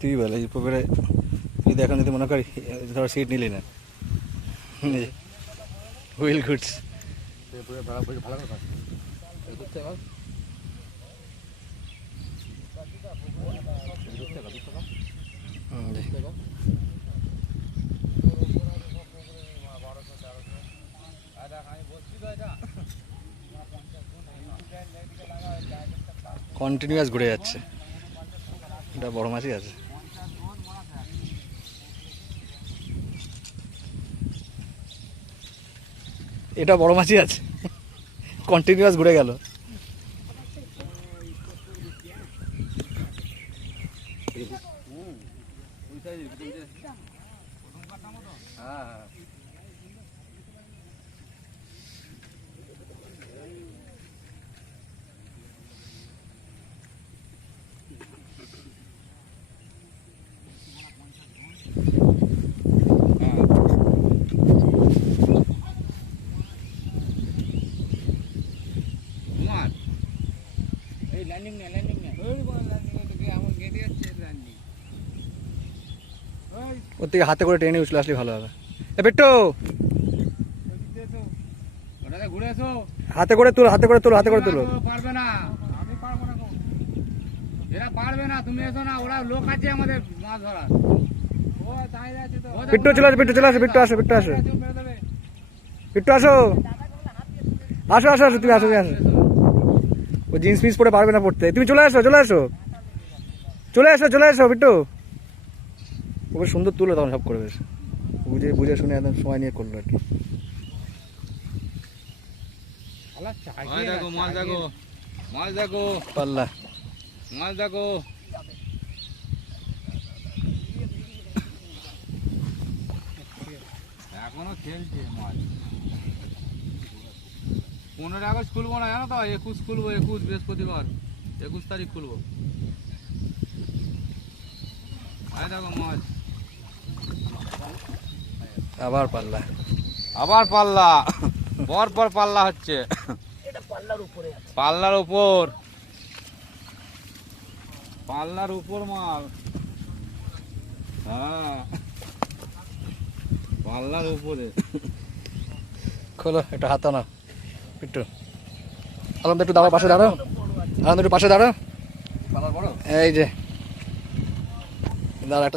তুই বল এই পুকুরে যদি এখন যদি মনে করি ধর সিট নিলি না হুইল গুডস কন্টিনিউয়াস ঘুরে যাচ্ছে। এটা বড় মাছই আছে। এটা বড় মাছই আছে, কন্টিনিউয়াস ঘুরে গেল। ওর থেকে হাতে করে টেনে উঠলে আসলে ভালো হবে। এ পেট্টো হাতে করে তুলো, হাতে করে তুলো, হাতে করে তুলো। পারবে না, আমি পারবো না, এরা পারবে না। তুমি এসো না, ওরা লোক আছে আমাদের মাছ ধরার। পিট্টু চলে আসো, পিট্টু চলে আসো, পিট্টু আসো, পিট্টু আসো, পিট্টু আসো, আসো আসো আসো, তুমি আসো, তুমি আসো। ও জিন্স পিস পরে পারবে না পড়তে। তুমি চলে আসো, চলে আসো, চলে আসো, চলে আসো পিট্টু। ও বেশ সুন্দর তুলো তখন সব করে, বেশ বুঝে বুঝে শুনে একদম সময় নিয়ে করলো আর কি। দেখো মাছ, দেখো মাছ, দেখো পাল্লা মাছ, দেখো এখনো খেলছে মাছ। 15 আগস্ট খুলবো না জানো তো, 21 খুলবো, 21 বৃহস্পতিবার 21 তারিখ খুলবো। দেখো মাছ, আবার পাল্লা, আবার পাল্লা, পর পর পাল্লা হচ্ছে। পাল্লার উপর, পাল্লার উপর মাল। হ্যাঁ, পাল্লার উপরে। খোলো একটু হাত না পিট্টু। আলম একটু দাঁড়াও, পাশে দাঁড়াও, আলম একটু পাশে দাঁড়াও। এই যে দাঁড়া, একটা